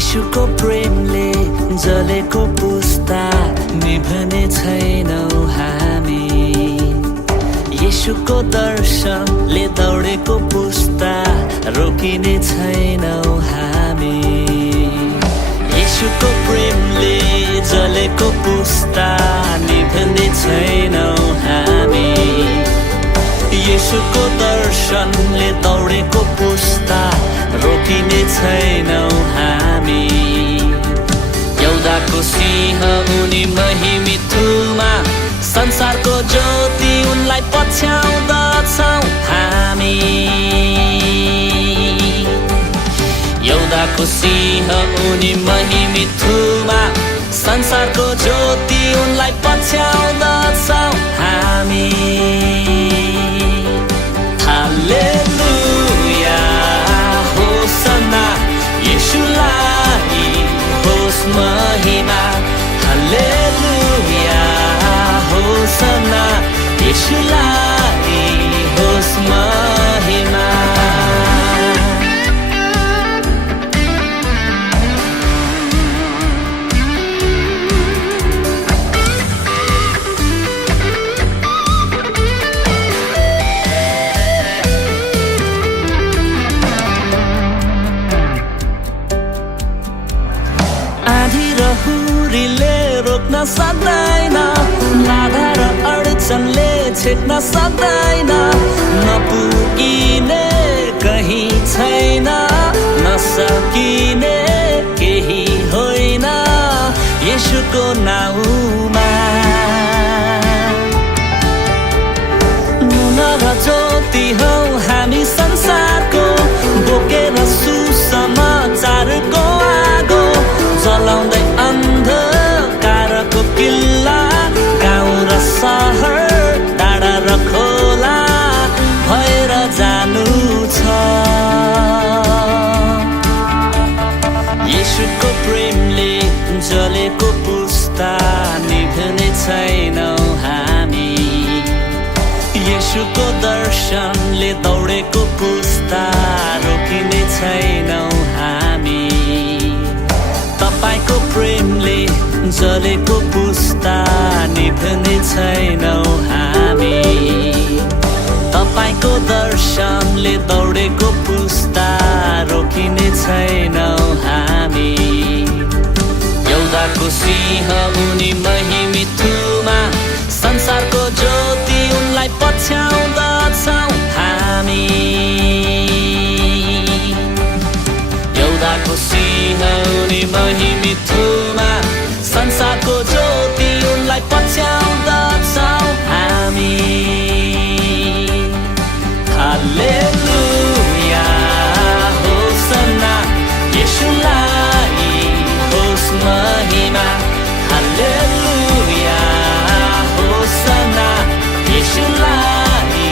येशूको प्रेमले जलेको पुस्ता निभने छैनौ हामी येशूको दर्शनले दौडेको पुस्ता रोकिने छैनौ हामी येशूको प्रेमले जलेको पुस्ता निभने छैनौ हामी येशूको दर्शनले दौडेको पुस्ता रोकिने छैनौ हामी यहुदाको सिंह उनी महिमितुमा संसारको ज्योति उनलाई पछ्याउँदछौँ हामी यहुदाको सिंह उनी महिमितुमा संसारको ज्योति उनलाई पछ्याउँदछौँ हामी हालेलुया होसना येशूलाई होस् महिमा हालेलुया होसना येशूलाई होस् महिमा हुरीले रोक्न सक्दैन बाधा र अडचनले छेक्न सक्दैन नपुगिने कहीँ छैन नसकिने केही होइन येशूको नाउँमा नुन र ज्योति हौ हामी संसारको बोकेर सुसमाचारको आगो जलाउँदै अन्धकारको किल्ला गाउँ र सहर टाढा र खोला भएर जानु छ येशूको प्रेमले जलेको पुस्ता निभने छैनौ हामी येशूको दर्शनले दौडेको पुस्ता रोकिने छैनौ हामी तपाईको प्रेमले जलेको पुस्ता निभने छैनौ हामी तपाईको दर्शनले दौडेको पुस्ता रोकिने छैनौ हामी यहुदाको सिंह उनी महिमितुमा संसारको ज्योति उनलाई पछ्याउँदछौँ हामी यहुदाको सिंह उनी महिमितुमा संसारको ज्योति उनलाई पछ्याउँदछौँ हामी हालेलुया होसना येशूलाई होस् महिमा हालेलुया होसना येशूलाई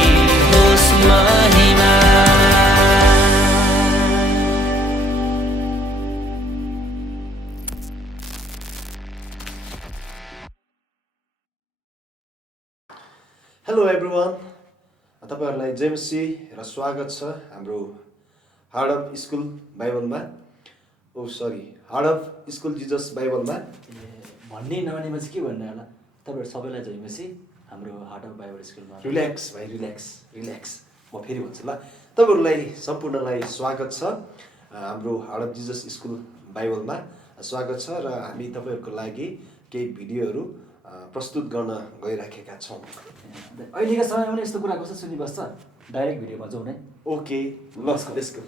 होस् महिमा हेलो एभ्रिवान तपाईहरुलाई जेएमसी र स्वागत छ हाम्रो हार्ट अफ स्कुल बाइबलमा हार्ट अफ स्कुल जिजस बाइबलमा भन्ने नभनेमा चाहिँ के भन्ने होला तपाईहरु सबैलाई जेएमसी हाम्रो हार्ट अफ बाइबल स्कुलमा रिल्याक्स भाइ रिल्याक्स म फेरि भन्छु ल तपाईहरुलाई सम्पूर्णलाई स्वागत छ हाम्रो हार्ट अफ जिजस स्कुल बाइबलमा स्वागत छ र हामी तपाईहरुको लागि केही भिडियोहरु प्रस्तुत गर्न गइराखेका छौं अहिलेका समयमा पनि यस्तो कुरा कस्तो सुनिबस्छ डाइरेक्ट भिडियोमा जाउँ नै ओके लेट्स गो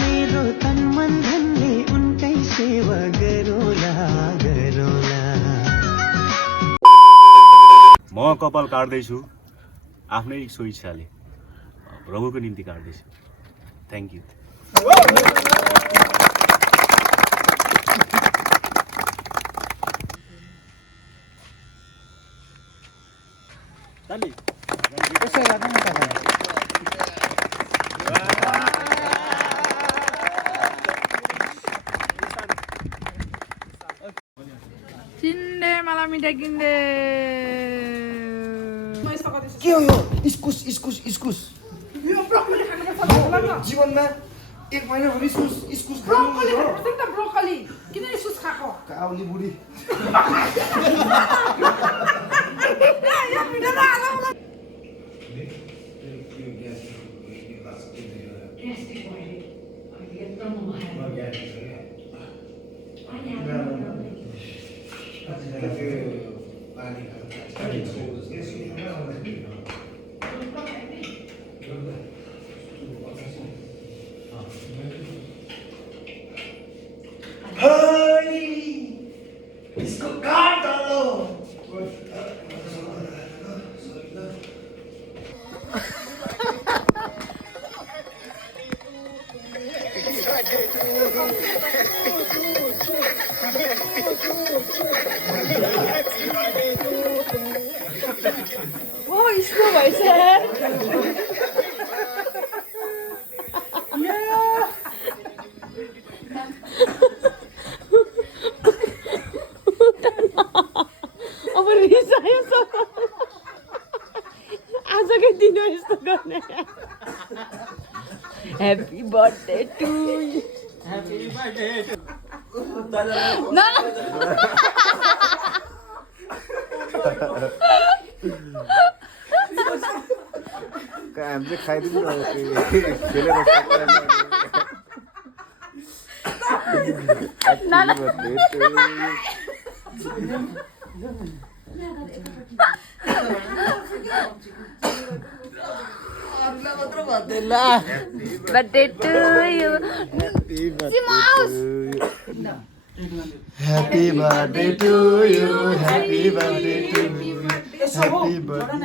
मेरो तन मन धनले उनकै सेवा गरोला म कपाल काट्दैछु आफ्नै स्वेच्छाले प्रभुको निम्ति काट्दैछु थ्यांक यू चिन्डे मलाई मिठाई किन्दे के हो यो इस्कुस यो ब्रोकोली खानु पर्छ होला नि त जीवनमा एक महिनाभरि इस्कुस ब्रोकली खानुपर्छ नि त ब्रोकली किन इस्कुस खाएको काउली बुढी यो भिडियो नहालौ न इसको काट डालो ओ इसको भएछ अब रिसायो सब आजकै दिन यस्तो गर्ने ह्याप्पी बर्थडे टु यु हामीले खाइदिनु birthday to you Happy birthday to you, happy birthday to you, happy birthday.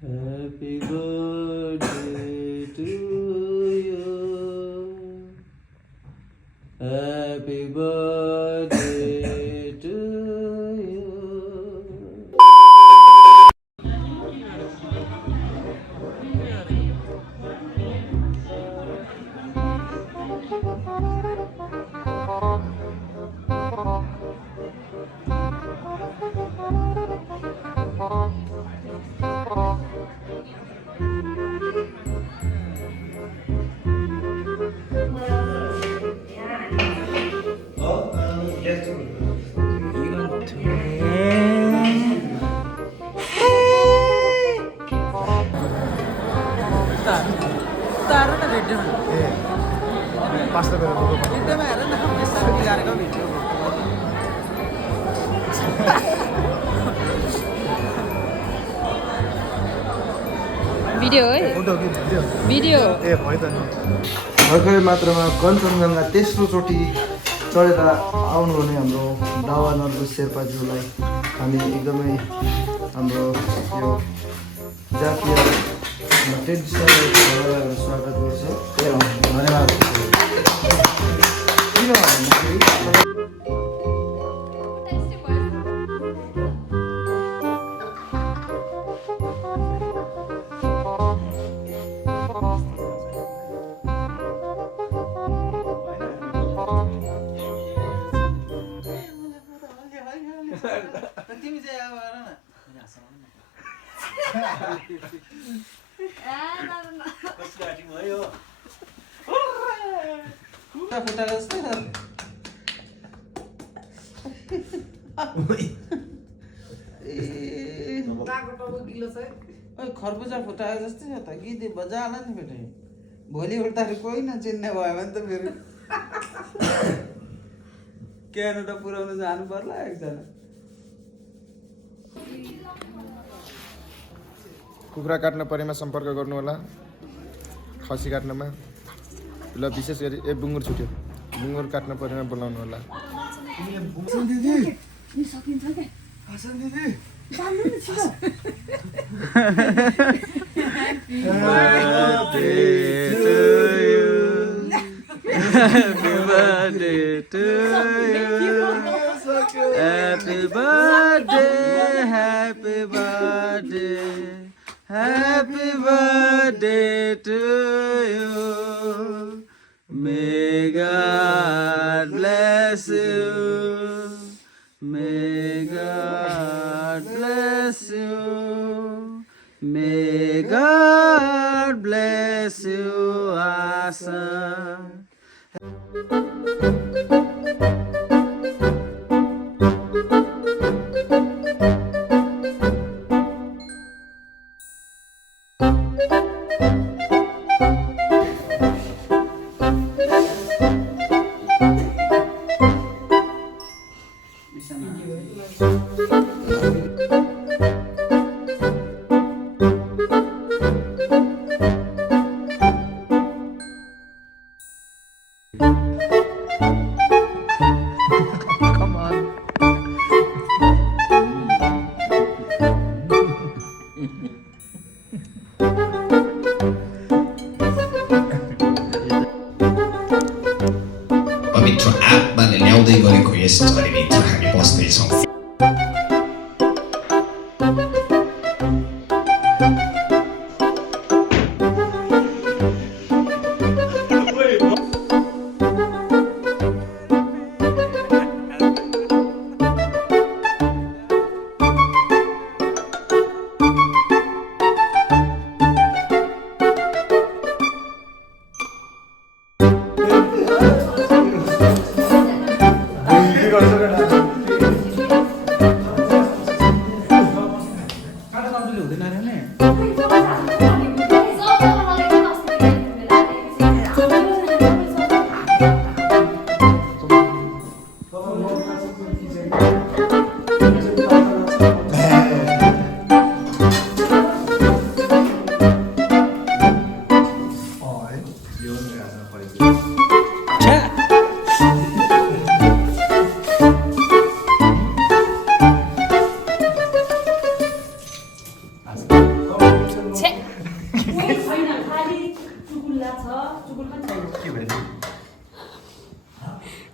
Happy birthday to you. Happy birthday to you. Video है भिडियो भर्खरै मात्रामा कञ्चनजङ्घा तेस्रो चोटि चढेर आउनुहुने हाम्रो दावा नर्बु शेर्पाज्यूलाई हामी एकदमै हाम्रो यो जातीय ट्रेडिसनल स्वागत गर्छौँ। धन्यवाद। किन भन्दाखेरि खरबुजा फुटाए जस्तै छ त गीत बजाला नि फेरि भोलि उठ्दाखेरि कोही नचिन्ने भयो भने त फेरि क्यानाडा पुऱ्याउनु जानु पर्ला एकजना। कुखुरा काट्न परेमा सम्पर्क गर्नुहोला। खसी काट्नमा ल विशेष गरी बुङ्गुर छुट्यो, बुङ्गुर काट्न परेमा बोलाउनु होला। Happy birthday to you. Happy birthday, happy birthday, happy birthday to you. May God bless you. May God bless you. May God bless you, Asa. पवित्र आत्माले ल्याउँदै गरेको यस झरीभित्र हामी बस्दैछौँ।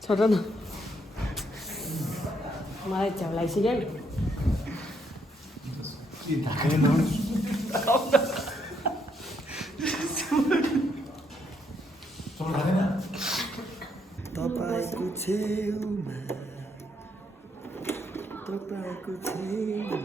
छोड न मलाई च्याउ लागिसक्यो नि तपाईको छेउमा तपाईँको छेउमा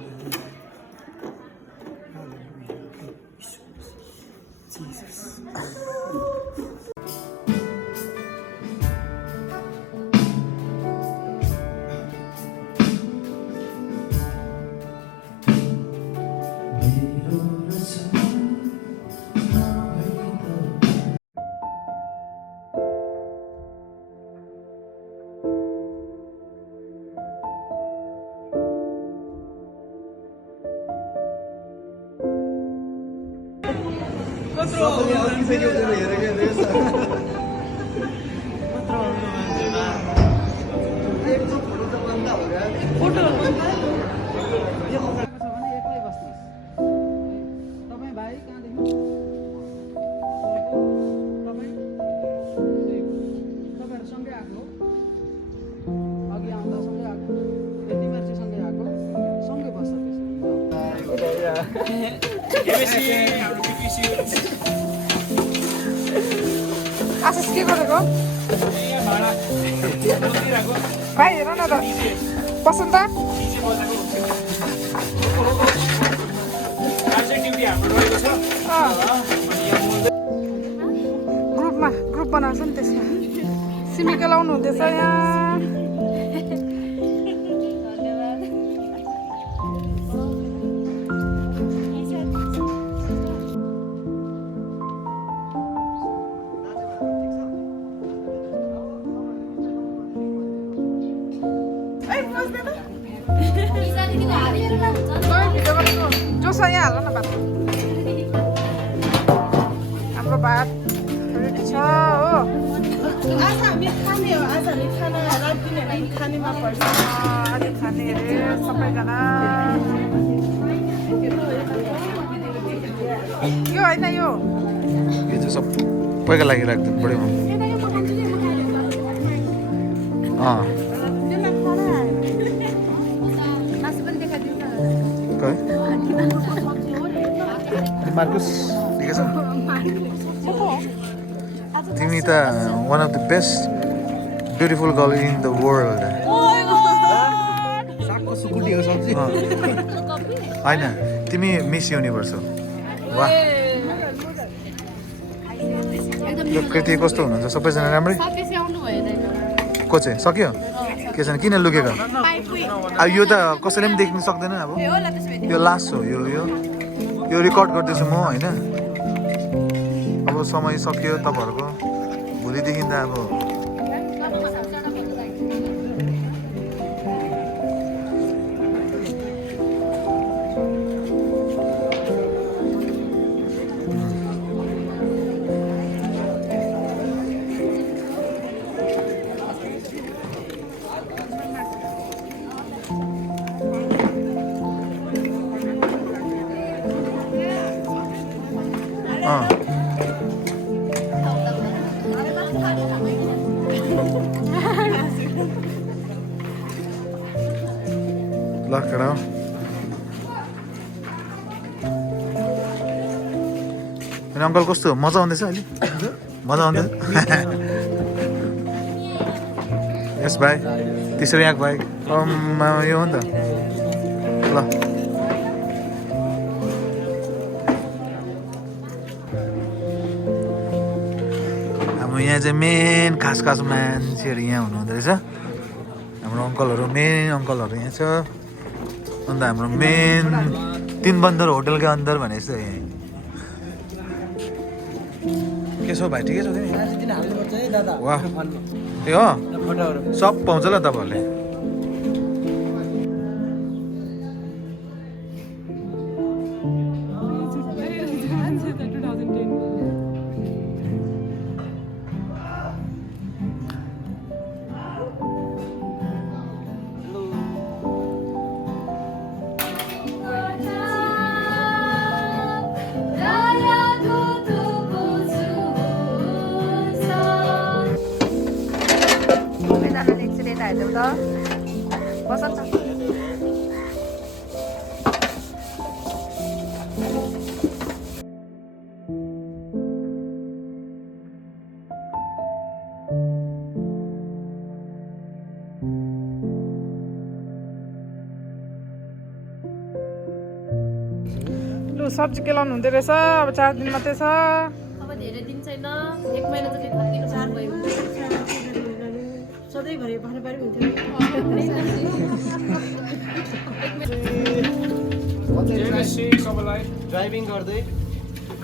आशिष के गरेको भाइ हेर न त पसन्द ग्रुप बनाउँछ नि त्यसमा सिमिका लाउनु हुँदैछ यहाँ जोसा यहाँ हाल न भात हाम्रो भात रेडी छ हो आज हामी खाने हो आज हामी खाना रात दिने हामी खानेमा पर्छ आज खाने अरे सबैजना यो होइन यो चाहिँ सबैका लागि राख्दा बढी मार्कुस ठिकै छ तिमी त one of the best beautiful girl in the world होइन तिमी मिस युनिभर्स हो वाह यो कृति कस्तो हुनुहुन्छ सबैजना राम्रै को चाहिँ सक्यो के छैन किन लुकेको अब यो त कसैले पनि देख्नु सक्दैन अब यो लास्ट हो यो रेकर्ड गर्दैछु म होइन अब समय सक्यो तपाईँहरूको भोलिदेखि त अब ल केटा अनि अङ्कल कस्तो मजा आउँदैछ अहिले मजा आउँदैछ यस भाइ तेस्रो यहाँ भाइ यो हो नि त ल हाम्रो यहाँ चाहिँ मेन खास मान्छेहरू यहाँ हुनुहुँदो रहेछ हाम्रो अङ्कलहरू मेन अङ्कलहरू यहाँ छ अन्त हाम्रो मेन 3 बन्दर होटल के अंदर भने जस्तो यहाँ के छ भाइ ठिकै छ तिमी वाह ए हो सब पाउँछ ल तपाईहरुले सब्जी केलाउनु हुँदै रहेछ अब 4 दिन मात्रै छ अब धेरै दिन छैन 1 महिना जति खानेको 4 भयो सधैँ भरि भरपारी हुन्थ्यो सबैलाई ड्राइभिङ गर्दै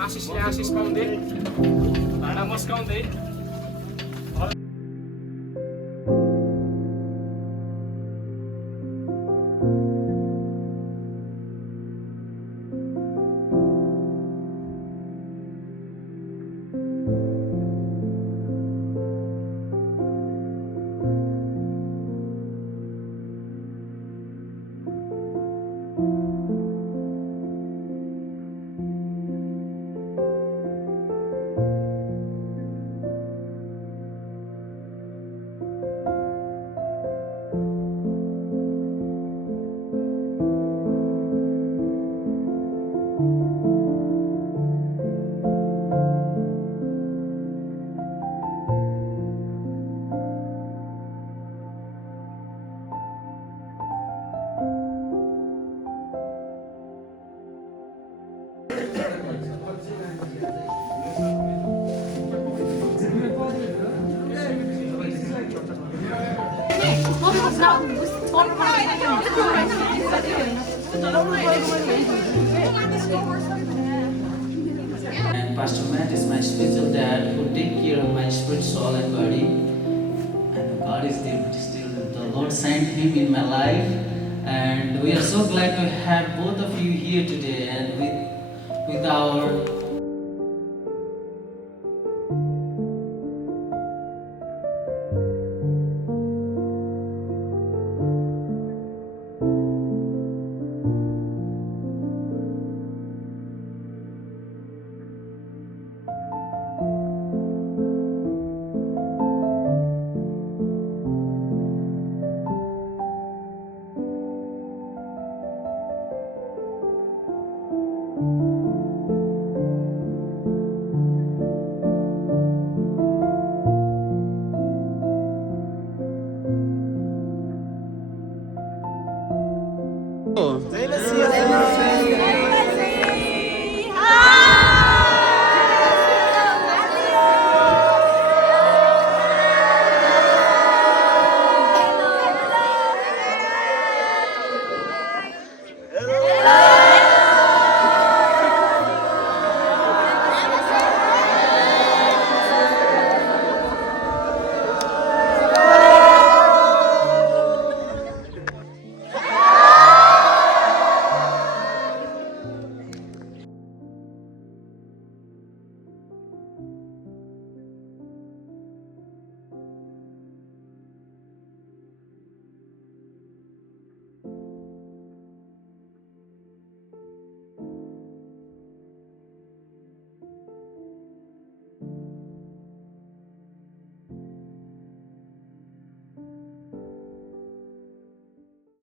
आशिषले आशिष पाउँदै भाडा मस्काउँदै And Pastor Matt is my spiritual dad who take care of my spirit, soul and body. And God is there, but still the Lord sent him in my life. And we are so glad to have both of you here today and with our